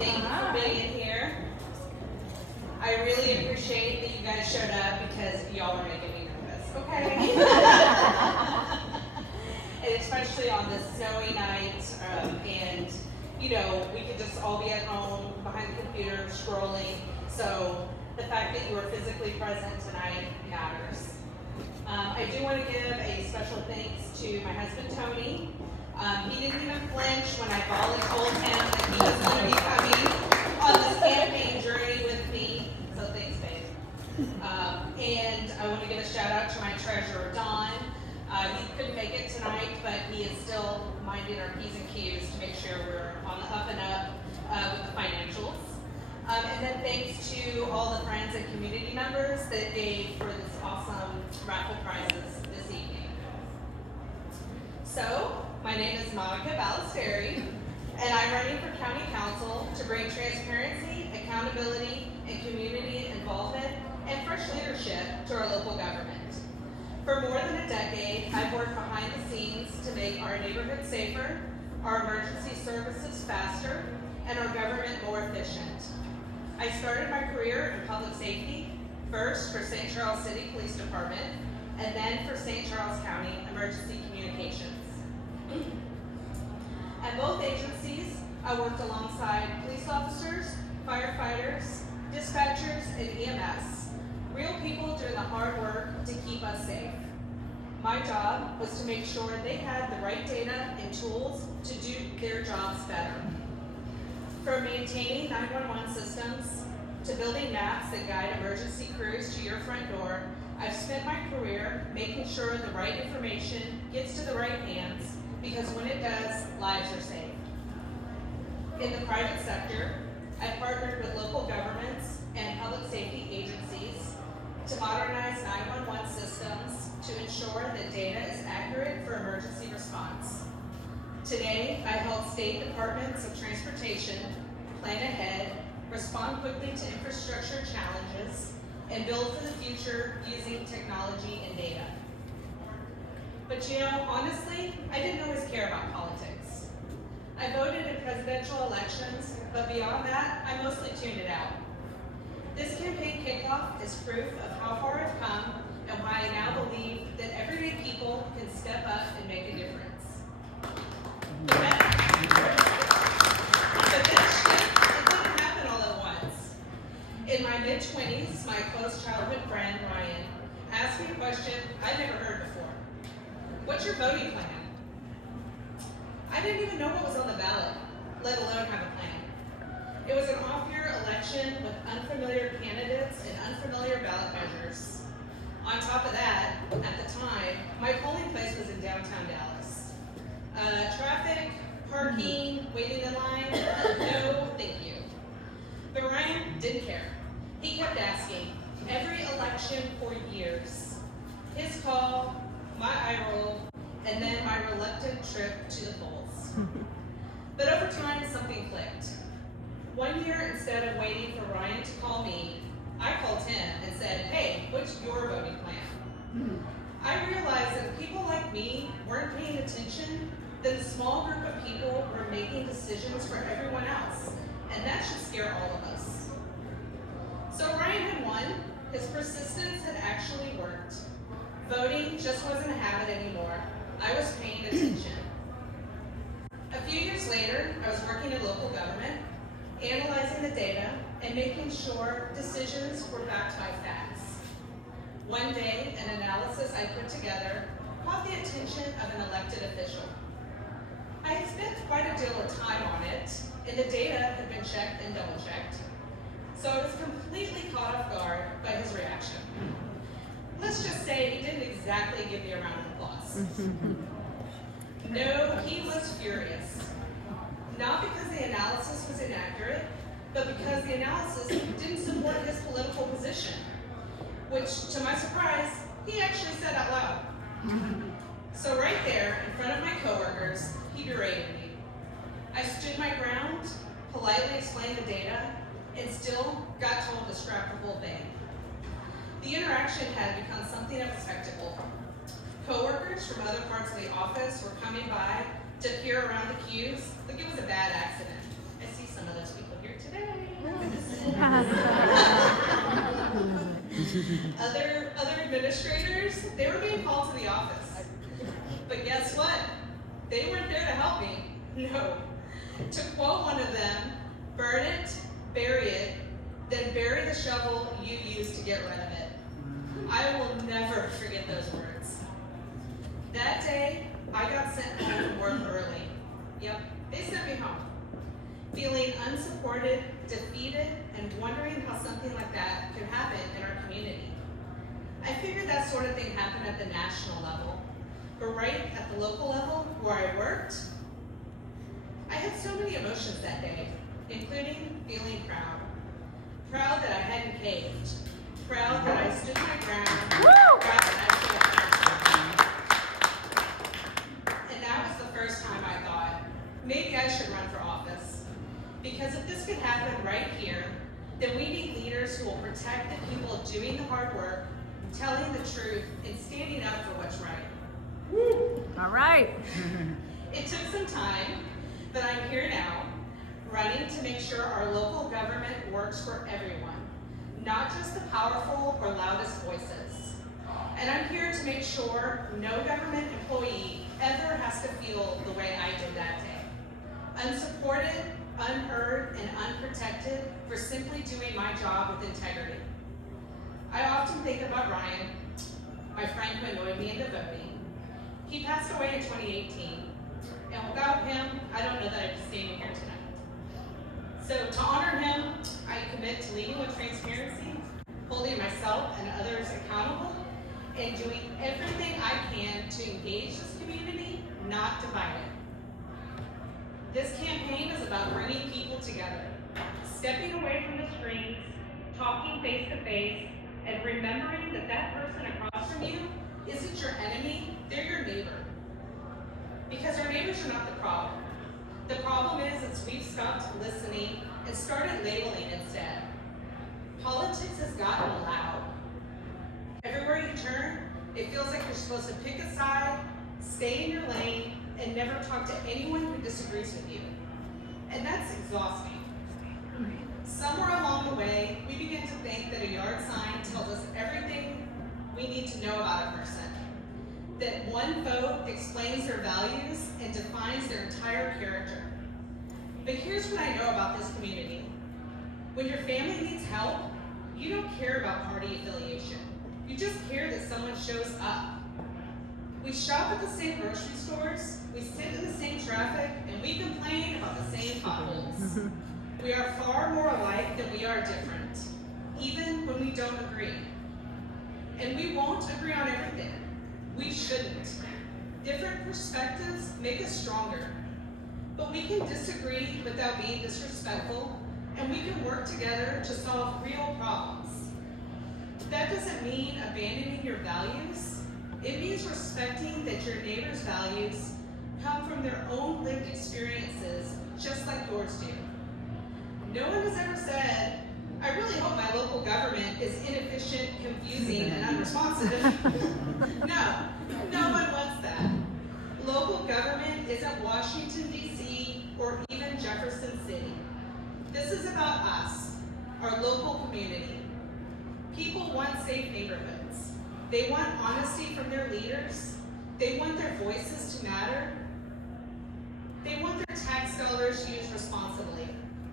Thank you for being here. I really appreciate that you guys showed up because y'all are making me nervous, okay? And especially on this snowy night, and you know, we could just all be at home behind the computer scrolling. So the fact that you are physically present tonight matters. I do want to give a special thanks to my husband, Tony. He didn't even flinch when I finally told him that he was going to be coming on this campaign journey with me. So thanks, babe. And I want to give a shout out to my treasurer, Don. He couldn't make it tonight, but he is still minding our P's and Q's to make sure we're on the up and up with the financials. And then thanks to all the friends and community members that gave for this awesome raffle prizes this evening. So, my name is Monica Balestreri, and I'm running for County Council to bring transparency, accountability, and community involvement and fresh leadership to our local government. For more than a decade, I've worked behind the scenes to make our neighborhood safer, our emergency services faster, and our government more efficient. I started my career in public safety, first for St. Charles City Police Department, and then for St. Charles County Emergency Communications. At both agencies, I worked alongside police officers, firefighters, dispatchers, and EMS, real people doing the hard work to keep us safe. My job was to make sure they had the right data and tools to do their jobs better. From maintaining 911 systems to building maps that guide emergency crews to your front door, I've spent my career making sure the right information gets to the right hands, because when it does, lives are saved. In the private sector, I've partnered with local governments and public safety agencies to modernize 911 systems to ensure that data is accurate for emergency response. Today, I help state departments of transportation plan ahead, respond quickly to infrastructure challenges, and build for the future using technology and data. But you know, honestly, I didn't always care about politics. I voted in presidential elections, but beyond that, I mostly tuned it out. This campaign kickoff is proof of how far I've come and why I now believe that everyday people can step up and make a difference. But this shift, it didn't happen all at once. In my mid-20s, my close childhood friend, Ryan, asked me a question I'd never heard before. What's your voting plan? I didn't even know what was on the ballot, let alone have a plan. It was an off-year election with unfamiliar candidates and unfamiliar ballot measures. On top of that, at the time, my polling place was in downtown Dallas. Traffic, parking, waiting in line, no thank you. But Ryan didn't care. He kept asking, every election for years. His call, my eye roll, and then my reluctant trip to the polls. But over time, something clicked. One year, instead of waiting for Ryan to call me, I called him and said, hey, what's your voting plan? I realized that if people like me weren't paying attention, then a small group of people were making decisions for everyone else, and that should scare all of us. So Ryan had won. His persistence had actually worked. Voting just wasn't a habit anymore. I was paying attention. A few years later, I was working in local government, analyzing the data, and making sure decisions were backed by facts. One day, an analysis I put together caught the attention of an elected official. I had spent quite a deal of time on it, and the data had been checked and double-checked. So I was completely caught off guard by his reaction. Let's just say he didn't exactly give me a round of applause. No, he was furious. Not because the analysis was inaccurate, but because the analysis didn't support his political position, which, to my surprise, he actually said out loud. So right there, in front of my coworkers, he berated me. I stood my ground, politely explained the data, and still got told to scrap the whole thing. The interaction had become something of a spectacle. Coworkers from other parts of the office were coming by to peer around the queues like it was a bad accident. I see some of those people here Other administrators, they were being called to the office. But guess what? They weren't there to help me. No. To quote one of them, burn it, bury it, then bury the shovel you used to get rid of it. I will never forget those words. That day, I got sent home from work early. Yep, they sent me home. Feeling unsupported, defeated, and wondering how something like that could happen in our community. I figured that sort of thing happened at the national level, but right at the local level where I worked, I had so many emotions that day, including feeling proud. Proud that I hadn't caved. Proud that I stood my ground. Proud that I stood up. And that was the first time I thought, maybe I should run for office. Because if this could happen right here, then we need leaders who will protect the people doing the hard work, telling the truth, and standing up for what's right. Woo. All right. It took some time, but I'm here now, running to make sure our local government works for everyone, not just the powerful or loudest voices. And I'm here to make sure no government employee ever has to feel the way I did that day. Unsupported, unheard, and unprotected for simply doing my job with integrity. I often think about Ryan, my friend who annoyed me into voting. He passed away in 2018, and without him, I don't know that I'd be standing here tonight. So to honor him, I commit to leading with transparency, holding myself and others accountable, and doing everything I can to engage this community, not divide it. This campaign is about bringing people together, stepping away from the screens, talking face to face, and remembering that that person across from you isn't your enemy, they're your neighbor. Because our neighbors are not the problem. The problem is we've stopped listening and started labeling instead. Politics has gotten loud. Everywhere you turn, it feels like you're supposed to pick a side, stay in your lane, and never talk to anyone who disagrees with you. And that's exhausting. Somewhere along the way, we begin to think that a yard sign tells us everything we need to know about a person. That one vote explains their values and defines their entire character. But here's what I know about this community. When your family needs help, you don't care about party affiliation. You just care that someone shows up. We shop at the same grocery stores, we sit in the same traffic, and we complain about the same potholes. We are far more alike than we are different, even when we don't agree. And we won't agree on everything. We shouldn't. Different perspectives make us stronger. But we can disagree without being disrespectful, and we can work together to solve real problems. That doesn't mean abandoning your values. It means respecting that your neighbor's values come from their own lived experiences, just like yours do. No one has ever said, I really hope my local government is inefficient, confusing, and unresponsive. No one wants that. Local government isn't Washington, D.C., or even Jefferson City. This is about us, our local community. People want safe neighborhoods. They want honesty from their leaders. They want their voices to matter. They want their tax dollars used responsibly.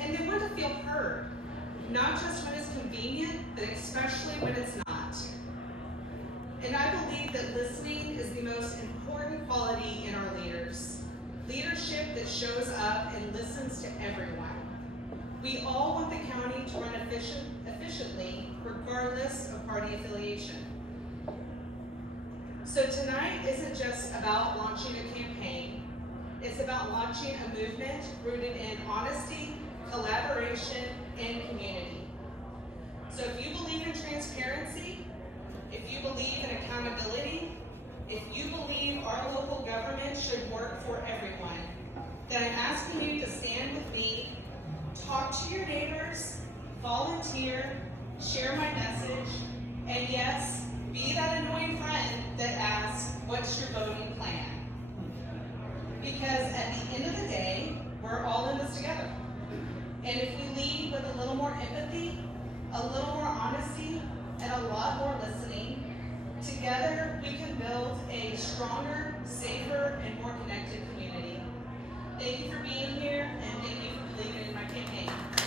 And they want to feel heard, not just when it's convenient, but especially when it's not. And I believe that listening is the most important quality in our leaders. Leadership that shows up and listens to everyone. We all want the county to run efficiently, regardless of party affiliation. So tonight isn't just about launching a campaign. It's about launching a movement rooted in honesty, collaboration, and community. So if you believe in transparency, if you believe in accountability, if you believe our local government should work for everyone, then I'm asking you to stand with me, talk to your neighbors, volunteer, share my message, and yes, be that annoying friend that asks, what's your voting plan? Because at the end of the day, we're all in this together. And if we lead with a little more empathy, a little more honesty, and a lot more listening, together we can build a stronger, safer, and more connected community. Thank you for being here, and thank you for believing in my campaign.